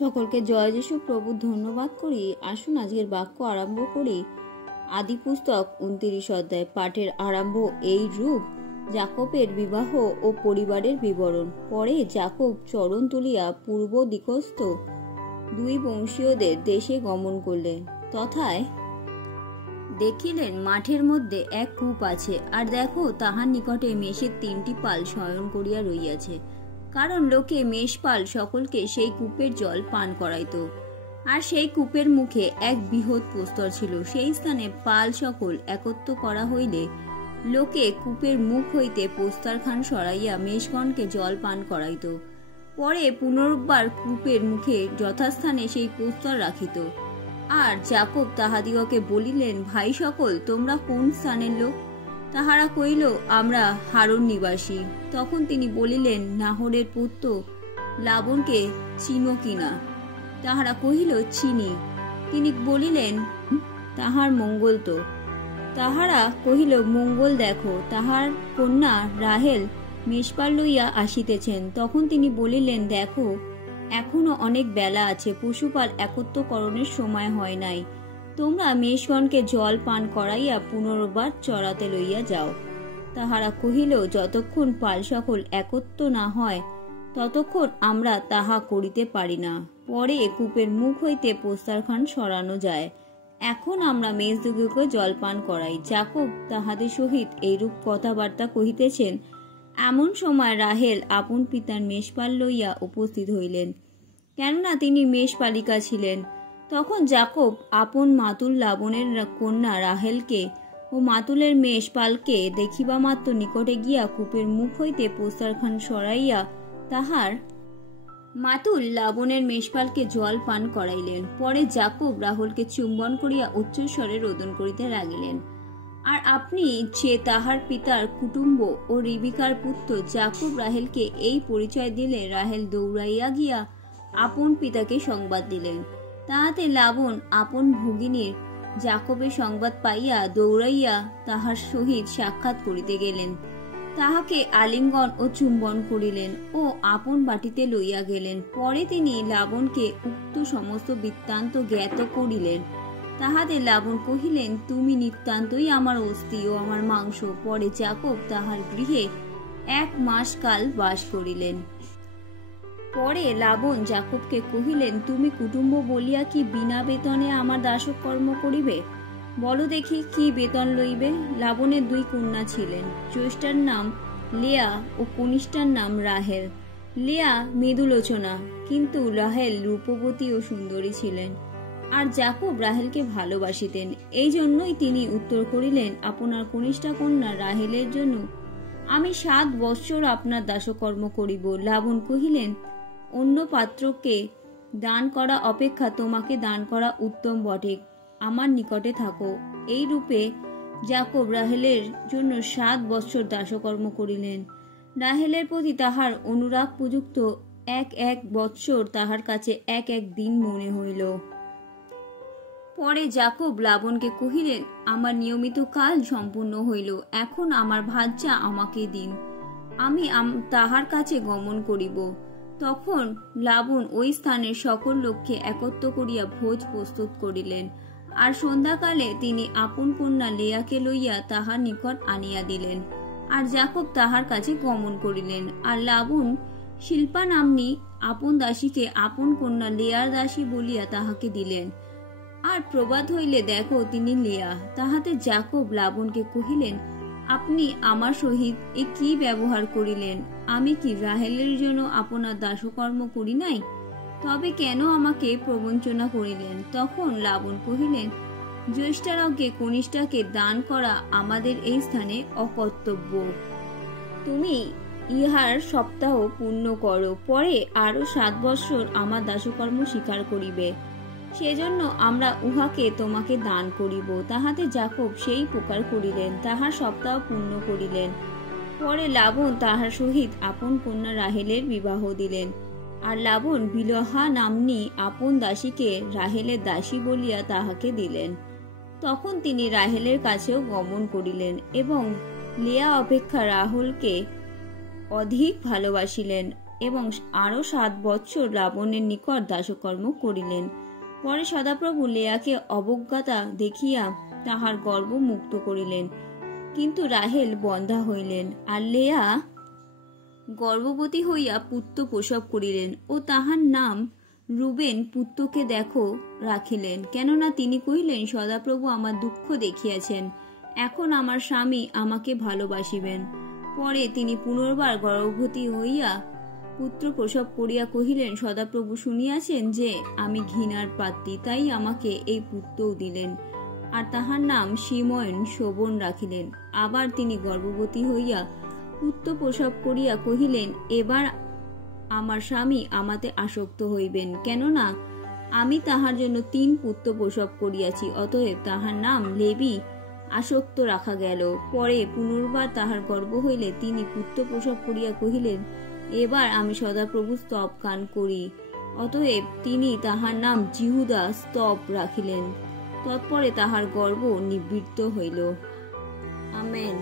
সকলকে জয় যিশু প্রভু ধন্যবাদ করি। আসুন আজকের বাক্য আরম্ভ করি। আদি পুস্তক 29 অধ্যায় পাঠের আরম্ভ এই রূপ। যাকবের বিবাহ ও পরিবারের বিবরণ। পরে যাকব চরণ তুলিয়া পূর্ব দিকস্থ দুই বংশীয়দের দেশে গমন করলেন। তথায় দেখিলেন মাঠের মধ্যে এক কূপ আছে, আর দেখো তাহার নিকটে মেষের 3টি পাল শয়ন করিয়া রইয়াছে, কারণ লোকে মেষপাল সকলকে সেই কূপের জল পান করাইত। আর সেই কূপের মুখে এক বৃহৎ প্রস্তর ছিল। সেই স্থানে পাল সকল একত্র করা হইলে লোকে কূপের মুখ হইতে প্রস্তরখান সরাইয়া মেষগণকে জল পান করাইত। পরে পুনর্বার কূপের মুখে যথাস্থানে সেই প্রস্তর রাখিত। আর যাকব তাহাদিগকে বলিলেন, ভাই সকল, তোমরা কোন স্থানের লোক? তাহারা কহিল, আমরা হারন নিবাসী। তখন তিনি বলিলেন, নাহরের পুত্র লাবণকে চিনো কিনা? তাহারা কহিল, চিনি। তিনি বলিলেন, তাহার মঙ্গল তো? তাহারা কহিল, মঙ্গল দেখো, তাহার কন্যা রাহেল মেষপাল লইয়া আসিতেছেন। তখন তিনি বলিলেন, দেখো, এখনো অনেক বেলা আছে, পশুপাল একত্রকরণের সময় হয় নাই। তোমরা মেষগণকে জল পান করাইয়া পুনর্বার চড়াতে লইয়া যাও। তাহারা কহিল, যতক্ষণ পাল সকল একত্র না হয় ততক্ষণ আমরা তাহা করিতে পারি না। পরে কূপের মুখ হইতে প্রস্তরখান সরানো যায়। এখন আমরা মেষদিগকে জল পান করাই। যাকব তাহাদের সহিত এইরূপ কথাবার্তা কহিতেছেন। এমন সময় রাহেল আপন পিতার মেষপাল লইয়া উপস্থিত হইলেন, কেননা তিনি মেষপালিকা ছিলেন। তখন যাকব আপন মাতুল লাবণের কন্যা রাহেলকে ও মাতুলের মেষপালকে দেখিবা মাত্র নিকটে গিয়া কূপের মুখ হইতে প্রস্তরখান সরাইয়া তাহার মাতুল লাবণের মেষপালকে জল পান করাইলেন। পরে যাকব রাহেলকে চুম্বন করিয়া উচ্চস্বরে রোদন করিতে লাগিলেন। আর আপনি যে তাহার পিতার কুটুম্ব ও রিবিকার পুত্র। যাকব রাহেলকে এই পরিচয় দিলে রাহেল দৌড়াইয়া গিয়া আপন পিতাকে সংবাদ দিলেন। তাহাতে লাবণ আপন ভগিনীর যাকবের সংবাদ পাইয়া দৌড়াইয়া তাহার সহিত সাক্ষাৎ করিতে গেলেন, তাহাকে আলিঙ্গন ও চুম্বন করিলেন ও আপন বাটিতে লইয়া গেলেন। পরে তিনি লাবণকে উক্ত সমস্ত বৃত্তান্ত জ্ঞাত করিলেন। তাহাতে লাবণ কহিলেন, তুমি নিতান্তই আমার অস্থি ও আমার মাংস। পরে যাকব তাহার গৃহে 1 মাস কাল বাস করিলেন। পরে লাবণ যাকবকে কহিলেন, তুমি কুটুম্ব বলিয়া কি বিনা বেতনে আমার দাসকর্ম করিবে? বলো দেখি, কি বেতন লইবে? লাবণের 2 কন্যা ছিলেন, জ্যেষ্ঠার নাম লেয়া ও কনিষ্ঠার নাম রাহেল। লেয়া মৃদুলোচনা, কিন্তু রাহেল রূপবতী ও সুন্দরী ছিলেন। আর যাকব রাহেলকে ভালোবাসিতেন। এই জন্যই তিনি উত্তর করিলেন, আপনার কনিষ্ঠা কন্যা রাহেলের জন্য আমি 7 বৎসর আপনার দাসকর্ম করিব। লাবণ কহিলেন, অন্য পাত্রকে দান করা অপেক্ষা তোমাকে দান করা উত্তম বটে, আমার নিকটে থাকো। এই রূপে যাকব রাহেলের জন্য 7 বৎসর দাসকর্ম করিলেন। রাহেলের প্রতি তাহার অনুরাগ প্রযুক্ত 1 বৎসর তাহার কাছে 1 দিন মনে হইল। পরে যাকব লাবণকে কহিলেন, আমার নিয়মিত কাল সম্পূর্ণ হইল, এখন আমার ভাজ্যা আমাকে দিন, আমি তাহার কাছে গমন করিব। তখন লাবণ ওই স্থানের সকল লোককে একত্র করিয়া ভোজ প্রস্তুত করিলেন। আর সন্ধ্যাকালে তিনি আপন কন্যা লেয়াকে লইয়া তাহার নিকট আনিয়া দিলেন। আর যাকব তাহার কাছে গমন করিলেন। আর লাবণ শিল্পা নাম্নী আপন দাসীকে আপন কন্যা লেয়ার দাসী বলিয়া তাহাকে দিলেন। আর প্রভাত হইলে দেখো তিনি লেয়া। তাহাতে যাকব লাবণকে কহিলেন, আপনি আমার সহিত এ কি ব্যবহার করিলেন? আমি কি রাহেলের জন্য আপনার দাসকর্ম করি নাই? তবে কেন আমাকে প্রবঞ্চনা করিলেন? তখন লাবণ কহিলেন, জ্যেষ্ঠারজ্ঞে কনিষ্ঠাকে দান করা আমাদের এই স্থানে অকর্তব্য। তুমি ইহার সপ্তাহ পূর্ণ করো, পরে আরো 7 বৎসর আমার দাসকর্ম স্বীকার করিবে, সেজন্য আমরা উহাকে তোমাকে দান করিব। তাহাতে যাকব সেই প্রকার করিলেন, তাহার সপ্তাহ পূর্ণ করিলেন। পরে লাবণ তাহার সহিত আপন কন্যা রাহেলের বিবাহ দিলেন। আর লাবণ বিলহা নাম্নী আপন দাসীকে রাহেলের দাসী বলিয়া তাহাকে দিলেন। তখন তিনি রাহেলের কাছেও গমন করিলেন এবং লেয়া অপেক্ষা রাহেলকে অধিক ভালোবাসিলেন। এবং আরো 7 বৎসর রাবণের নিকট দাসকর্ম করিলেন। পরে সদাপ্রভু লেয়াকে অবজ্ঞাতা দেখিয়া তাহার গর্ব মুক্ত করিলেন, কিন্তু রাহেল বন্ধা হইলেন। আর লেয়া গর্ভবতী হইয়া পুত্র প্রসব করিলেন ও তাহার নাম রুবেন পুত্রকে দেখো রাখিলেন। কেননা তিনি কহিলেন, সদাপ্রভু আমার দুঃখ দেখিয়াছেন, এখন আমার স্বামী আমাকে ভালোবাসিবেন। পরে তিনি পুনর্বার গর্ভবতী হইয়া পুত্র প্রসব করিয়া কহিলেন, সদাপ্রভু শুনিয়াছেন যে আমি ঘৃণার পাত্রী, তাই আমাকে এই পুত্রও দিলেন। আর তাহার নাম শিময়ন শোভন রাখিলেন। আবার তিনি গর্ভবতী হইয়া পুত্র প্রসব করিয়া কহিলেন, এবার আমার স্বামী আমাতে আসক্ত হইবেন, কেননা আমি তাহার জন্য 3 পুত্র প্রসব করিয়াছি। অতএব তাহার নাম লেবী আসক্ত রাখা গেল। পরে পুনর্বার তাহার গর্ভ হইলে তিনি পুত্র প্রসব করিয়া কহিলেন, এবার আমি সদাপ্রভু স্তব গান করি। অতএব তিনি তাহার নাম জিহুদা স্তব রাখিলেন। তৎপরে তাহার গর্ভ নিবৃত্ত হইল। আমেন।